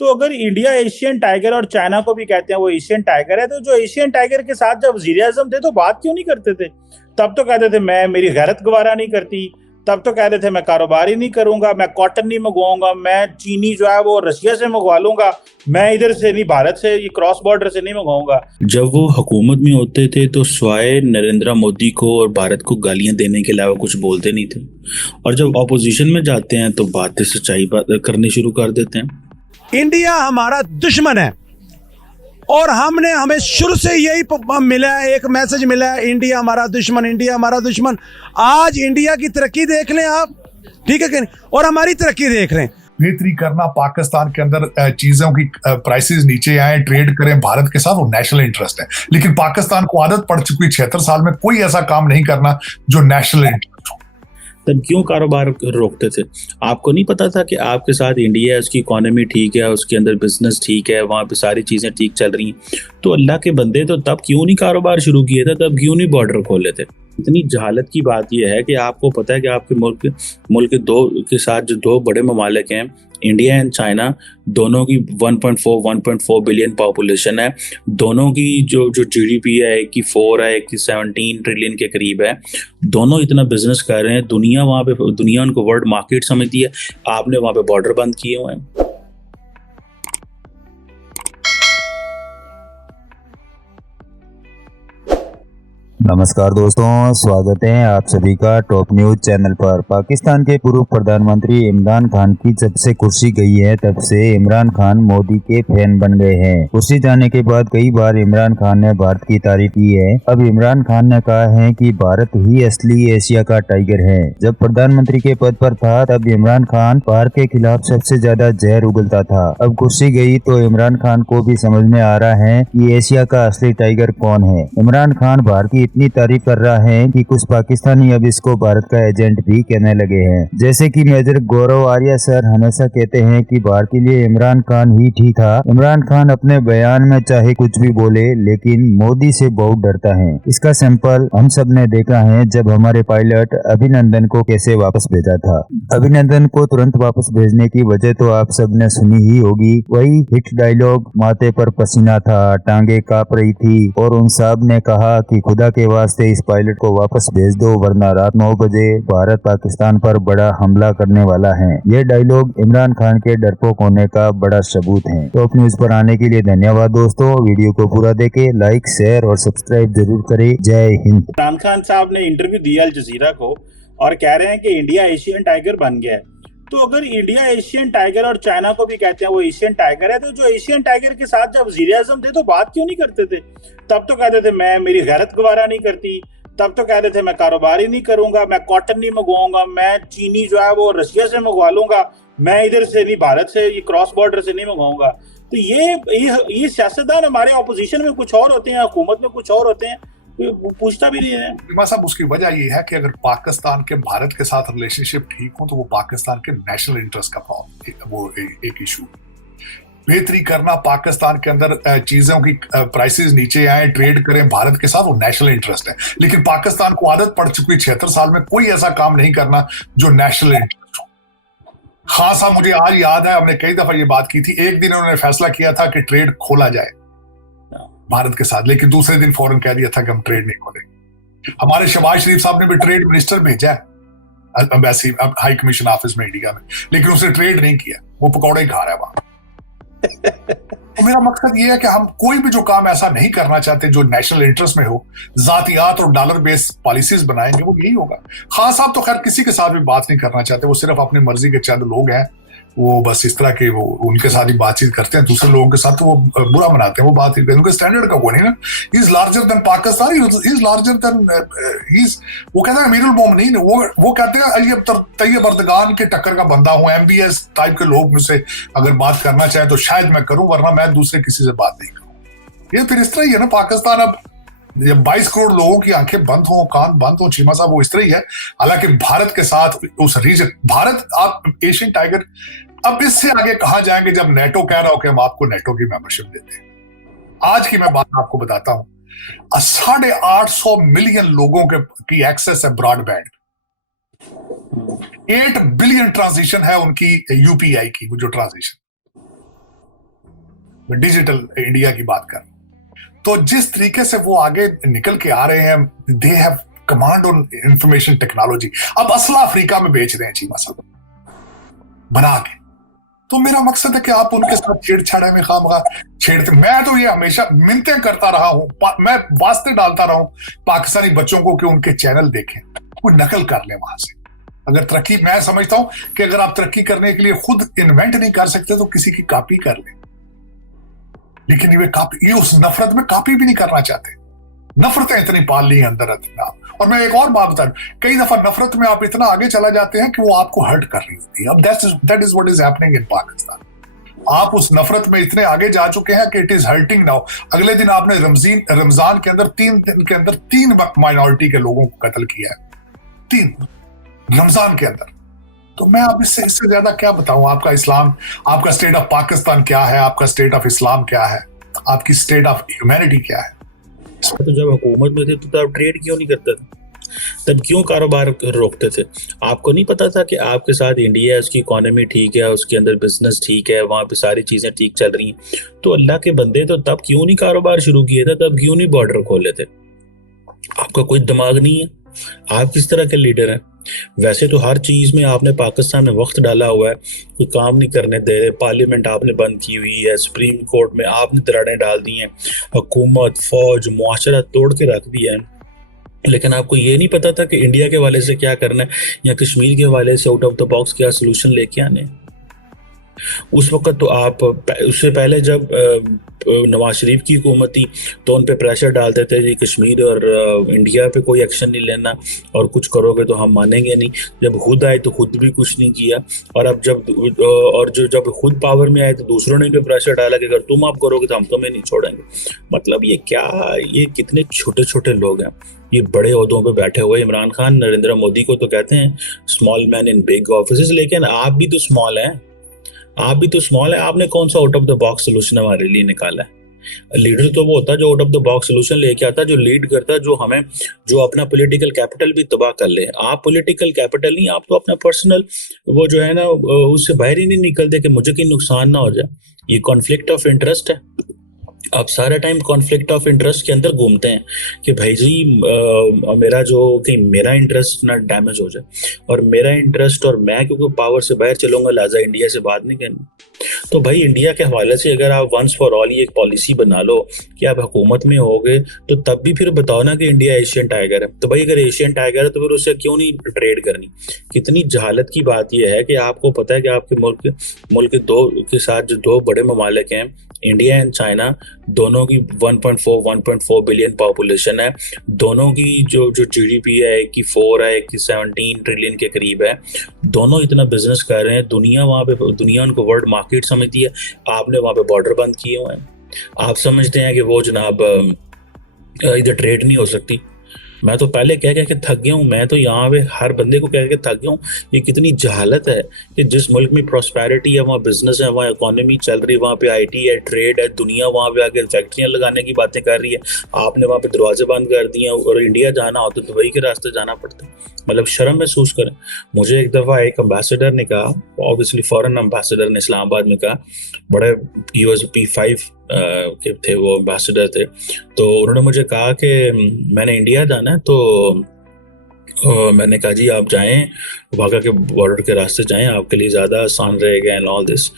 तो अगर India Asian tiger और चाइना को भी कहते हैं वो एशियन टाइगर है, तो जो एशियन टाइगर के साथ जब वज़ीर-ए-आज़म थे तो बात क्यों नहीं करते थे? तब तो कहते थे मैं मेरी गैरत गवारा नहीं करती, तब तो कहते थे मैं कारोबार ही नहीं करूँगा, मैं कॉटन नहीं मँगवाऊँगा, मैं चीनी जो है वो रशिया से मँगवा लूँगा, मैं इधर से नहीं भारत से ये क्रॉस बॉर्डर से नहीं मँगवाऊँगा। जब वो हुकूमत में होते थे तो स्वाय नरेंद्र मोदी को और भारत को गालियां देने के अलावा कुछ बोलते नहीं थे, और जब ऑपोजिशन में जाते हैं तो बातें सच्चाई बात करनी शुरू कर देते हैं। इंडिया हमारा दुश्मन है और हमें शुरू से यही मिला है, एक मैसेज मिला है, इंडिया हमारा दुश्मन, इंडिया हमारा दुश्मन। आज इंडिया की तरक्की देख लें आप, ठीक है कि नहीं, और हमारी तरक्की देख लें। बेहतरी करना, पाकिस्तान के अंदर चीजों की प्राइसेस नीचे आए, ट्रेड करें भारत के साथ, वो नेशनल इंटरेस्ट है। लेकिन पाकिस्तान को आदत पड़ चुकी 76 साल में कोई ऐसा काम नहीं करना जो नेशनल इंटरेस्ट हो। तब क्यों कारोबार रोकते थे? आपको नहीं पता था कि आपके साथ इंडिया है, उसकी इकोनॉमी ठीक है, उसके अंदर बिजनेस ठीक है, वहाँ पे सारी चीज़ें ठीक चल रही हैं, तो अल्लाह के बंदे तो तब क्यों नहीं कारोबार शुरू किए थे, तब क्यों नहीं बॉर्डर खोले थे? इतनी जहालत की बात यह है कि आपको पता है कि आपके मुल्क के साथ जो दो बड़े ममालिक हैं, इंडिया एंड चाइना, दोनों की 1.4 बिलियन पॉपुलेशन है, दोनों की जो जीडीपी है एक की 4 है, एक की 17 ट्रिलियन के करीब है, दोनों इतना बिजनेस कर रहे हैं, दुनिया उनको वर्ल्ड मार्केट समझती है, आपने वहाँ पे बॉर्डर बंद किए हुए हैं। नमस्कार दोस्तों, स्वागत है आप सभी का टॉप न्यूज चैनल पर। पाकिस्तान के पूर्व प्रधानमंत्री इमरान खान की जब से कुर्सी गई है तब से इमरान खान मोदी के फैन बन गए हैं। कुर्सी जाने के बाद कई बार इमरान खान ने भारत की तारीफ की है। अब इमरान खान ने कहा है कि भारत ही असली एशिया का टाइगर है। जब प्रधानमंत्री के पद पर था तब इमरान खान भारत के खिलाफ सबसे ज्यादा जहर उगलता था। अब कुर्सी गई तो इमरान खान को भी समझ में आ रहा है कि एशिया का असली टाइगर कौन है। इमरान खान भारत की इतनी तारीफ कर रहा है कि कुछ पाकिस्तानी अब इसको भारत का एजेंट भी कहने लगे हैं। जैसे कि मेजर गौरव आर्या सर हमेशा कहते हैं कि भारत के लिए इमरान खान ही ठीक था। इमरान खान अपने बयान में चाहे कुछ भी बोले लेकिन मोदी से बहुत डरता है। इसका सैंपल हम सब ने देखा है जब हमारे पायलट अभिनंदन को कैसे वापस भेजा था। अभिनंदन को तुरंत वापस भेजने की वजह तो आप सब ने सुनी ही होगी, वही हिट डायलॉग, माथे पर पसीना था, टांगे कांप रही थी और उन साहब ने कहा कि खुदा के वास्ते इस पायलट को वापस भेज दो वरना रात 9 बजे भारत पाकिस्तान पर बड़ा हमला करने वाला है। ये डायलॉग इमरान खान के डरपोक होने का बड़ा सबूत है। टॉप न्यूज पर आने के लिए धन्यवाद दोस्तों। वीडियो को पूरा देखें, लाइक शेयर और सब्सक्राइब जरूर करें। जय हिंद। इमरान खान साहब ने इंटरव्यू दिया अल जजीरा को और कह रहे हैं कि इंडिया एशियन टाइगर बन गया है। तो अगर इंडिया एशियन टाइगर और चाइना को भी कहते हैं वो एशियन टाइगर है, तो जो एशियन टाइगर के साथ जब वज़ीर-ए-आज़म थे तो बात क्यों नहीं करते थे? तब तो कहते थे मैं मेरी गैरत गवारा नहीं करती, तब तो कहते थे मैं कारोबार ही नहीं करूंगा, मैं कॉटन नहीं मंगवाऊंगा, मैं चीनी जो है वो रशिया से मंगवा लूंगा, मैं इधर से नहीं भारत से ये क्रॉस बॉर्डर से नहीं मंगवाऊंगा। तो ये सियासतदान हमारे ऑपोजिशन में कुछ और होते हैं, हुकूमत में कुछ और होते हैं, पूछता भी नहीं है। बीमा साहब, उसकी वजह ये है कि अगर पाकिस्तान के भारत के साथ रिलेशनशिप ठीक हो तो वो पाकिस्तान के नेशनल इंटरेस्ट का प्रॉब्लम, वो एक इशू। बेहतरी करना, पाकिस्तान के अंदर चीजों की प्राइसेस नीचे आए, ट्रेड करें भारत के साथ, वो नेशनल इंटरेस्ट है। लेकिन पाकिस्तान को आदत पड़ चुकी 76 साल में कोई ऐसा काम नहीं करना जो नेशनल इंटरेस्ट हो। खान साहब, मुझे आज याद है हमने कई दफा ये बात की थी। एक दिन उन्होंने फैसला किया था कि ट्रेड खोला जाए भारत के साथ, लेकिन दूसरे दिन फौरन कह दिया था कि हम ट्रेड नहीं खोलेंगे। हमारे शहबाज शरीफ साहब ने भी ट्रेड मिनिस्टर भेजा है एम्बेसी हाई कमीशन ऑफिस में इंडिया में, लेकिन उसने ट्रेड नहीं किया, वो पकौड़े ही खा रहा है वहां। तो मेरा मकसद ये है कि हम कोई भी जो काम ऐसा नहीं करना चाहते जो नेशनल इंटरेस्ट में हो, जातियात और डॉलर बेस्ड पॉलिसीज बनाएंगे, वो यही होगा। खान साहब तो खैर किसी के साथ भी बात नहीं करना चाहते, वो सिर्फ अपनी मर्जी के चंद लोग हैं, वो बस इस तरह के वो उनके साथ ही बातचीत करते हैं, दूसरे लोगों के साथ तो वो बुरा मनाते हैं, वो बात उनके स्टैंडर्ड का वो नहीं ना। He is larger than Pakistan, he is larger than वो कहता है अमीरुल मोमिनीन, वो कहते हैं अली तैयब अर्दगान के टक्कर का बंदा हूं। एमबीएस टाइप के लोग मुझसे अगर बात करना चाहे तो शायद मैं करूं, वरना मैं दूसरे किसी से बात नहीं करूं। ये फिर इस तरह ही है ना पाकिस्तान। अब 22 करोड़ लोगों की आंखें बंद हो, कान बंद हो, चीमा साहब, वो इस तरह ही है। हालांकि भारत के साथ उस रीजन, भारत, आप एशियन टाइगर, अब इससे आगे कहां जाएंगे जब नेटो कह रहा हो कि हम आपको नेटो की मेंबरशिप देते हैं। आज की मैं बात आपको बताता हूं, 850 मिलियन लोगों की एक्सेस है ब्रॉडबैंड। 8 बिलियन ट्रांजिशन है उनकी यूपीआई की, वो जो ट्रांजिशन डिजिटल इंडिया की बात कर, तो जिस तरीके से वो आगे निकल के आ रहे हैं, they have command on information technology. अब असला अफ्रीका में बेच रहे हैं चीमा सब बना के। तो मेरा मकसद है कि आप उनके साथ छेड़छाड़ में खामखा छेड़ते। मैं तो ये हमेशा मिन्नतें करता रहा हूं, मैं वास्ते डालता रहा हूं पाकिस्तानी बच्चों को कि उनके चैनल देखें, कोई नकल कर ले वहां से। अगर तरक्की, मैं समझता हूं कि अगर आप तरक्की करने के लिए खुद इन्वेंट नहीं कर सकते तो किसी की कॉपी कर ले, लेकिन ये उस नफरत में कॉपी भी नहीं करना चाहते। नफरतें इतनी पाल ली अंदर इतना। और मैं एक और बात बता, कई दफा नफरत में आप इतना आगे चला जाते हैं कि वो आपको हर्ट कर रही होती है। अब that is what is happening in Pakistan. आप उस नफरत में इतने आगे जा चुके हैं कि इट इज हर्टिंग नाउ। अगले दिन आपने रमजान के अंदर 3 दिन के अंदर 3 माइनॉरिटी के लोगों को कत्ल किया है, 3 रमजान के अंदर। तो मैं अब इससे ज्यादा क्या बताऊं? आपका इस्लाम, आपका स्टेट ऑफ पाकिस्तान क्या है, आपका स्टेट ऑफ इस्लाम क्या है, आपकी स्टेट ऑफ ह्यूमैनिटी क्या है? तो जब हुकूमत में थे तो तब ट्रेड क्यों नहीं करते थे? तब क्यों कारोबार रोकते थे? आपको नहीं पता था कि आपके साथ इंडिया है, उसकी इकोनॉमी ठीक है, उसके अंदर बिजनेस ठीक है, वहाँ पे सारी चीजें ठीक चल रही हैं। तो अल्लाह के बंदे, तो तब क्यों नहीं कारोबार शुरू किए थे? तब क्यों नहीं बॉर्डर खोले थे? आपका कोई दिमाग नहीं है? आप किस तरह के लीडर हैं? वैसे तो हर चीज में आपने पाकिस्तान में वक्त डाला हुआ है, कोई काम नहीं करने दे रहे, पार्लियामेंट आपने बंद की हुई है, सुप्रीम कोर्ट में आपने दरारें डाल दी हैं, हुकूमत, फौज, मुआशरा तोड़ के रख दिया है। लेकिन आपको ये नहीं पता था कि इंडिया के हवाले से क्या करना है या कश्मीर के हवाले से आउट ऑफ द बॉक्स क्या सोल्यूशन लेके आने हैं। उस वक्त तो आप, उससे पहले जब नवाज शरीफ की हुकूमत थी तो उन पे प्रेशर डालते थे कि कश्मीर और इंडिया पे कोई एक्शन नहीं लेना, और कुछ करोगे तो हम मानेंगे नहीं। जब खुद आए तो खुद भी कुछ नहीं किया, और अब जब खुद पावर में आए तो दूसरों ने भी प्रेशर डाला कि अगर तुम आप करोगे तो हम तुम्हें नहीं छोड़ेंगे। मतलब ये कितने छोटे छोटे लोग हैं। ये बड़े ओहदों पे बैठे हुए इमरान खान, नरेंद्र मोदी को तो कहते हैं small man in big office, लेकिन आप भी तो स्मॉल हैं। आपने कौन सा out of the box solution हमारे लिए निकाला है? लीडर तो वो होता है जो out of the box solution लेके आता है, जो लीड करता है, जो अपना पॉलिटिकल कैपिटल भी तबाह कर ले। आप पॉलिटिकल कैपिटल नहीं, आप तो अपना पर्सनल वो जो है ना, उससे बाहर ही नहीं निकलते कि मुझे कहीं नुकसान ना हो जाए। ये कॉन्फ्लिक्ट ऑफ इंटरेस्ट है। आप सारा टाइम कॉन्फ्लिक्ट ऑफ इंटरेस्ट के अंदर घूमते हैं कि भाई जी मेरा इंटरेस्ट ना डैमेज हो जाए, और मेरा इंटरेस्ट, और मैं क्योंकि पावर से बाहर चलूंगा लिहाजा इंडिया से बात नहीं करनी। तो भाई इंडिया के हवाले से अगर आप वंस फॉर ऑल एक पॉलिसी बना लो कि आप हुकूमत में होगे, तो तब भी फिर बताओ ना कि इंडिया एशियन टाइगर है। तो भाई अगर एशियन टाइगर है तो फिर उससे क्यों नहीं ट्रेड करनी? कितनी जहालत की बात यह है कि आपको पता है कि आपके मुल्क के साथ जो 2 बड़े ममालिक हैं, इंडिया एंड चाइना, दोनों की 1.4 बिलियन पॉपुलेशन है। दोनों की जो जीडीपी है, एक की 4 है, एक की 17 ट्रिलियन के करीब है। दोनों इतना बिजनेस कर रहे हैं। दुनिया उनको वर्ल्ड मार्केट समझती है। आपने वहाँ पे बॉर्डर बंद किए हुए हैं। आप समझते हैं कि वो जनाब इधर ट्रेड नहीं हो सकती। मैं तो पहले कह के थक गया हूँ। मैं तो यहाँ पे हर बंदे को कह के थक गया हूँ। ये कितनी जहालत है कि जिस मुल्क में प्रॉस्पेरिटी है, वहाँ बिजनेस है, वहाँ इकोनॉमी चल रही है, वहाँ पे आईटी है, ट्रेड है, दुनिया वहाँ पे आके फैक्ट्रियाँ लगाने की बातें कर रही है। आपने वहाँ पे दरवाजे बंद कर दिए, और इंडिया जाना हो तो दुबई के रास्ते जाना पड़ता है। मतलब शर्म महसूस करें। मुझे एक दफ़ा एक एम्बेसडर ने कहा, ऑब्वियसली फॉरेन एम्बेसडर ने इस्लामाबाद में कहा, बड़े P5 के थे वो एम्बेसडर थे, तो उन्होंने मुझे कहा कि मैंने इंडिया जाना है। तो मैंने कहा जी आप जाएं, वाघा के बॉर्डर के रास्ते जाएं, आपके लिए ज़्यादा आसान रहेगा एंड ऑल दिस।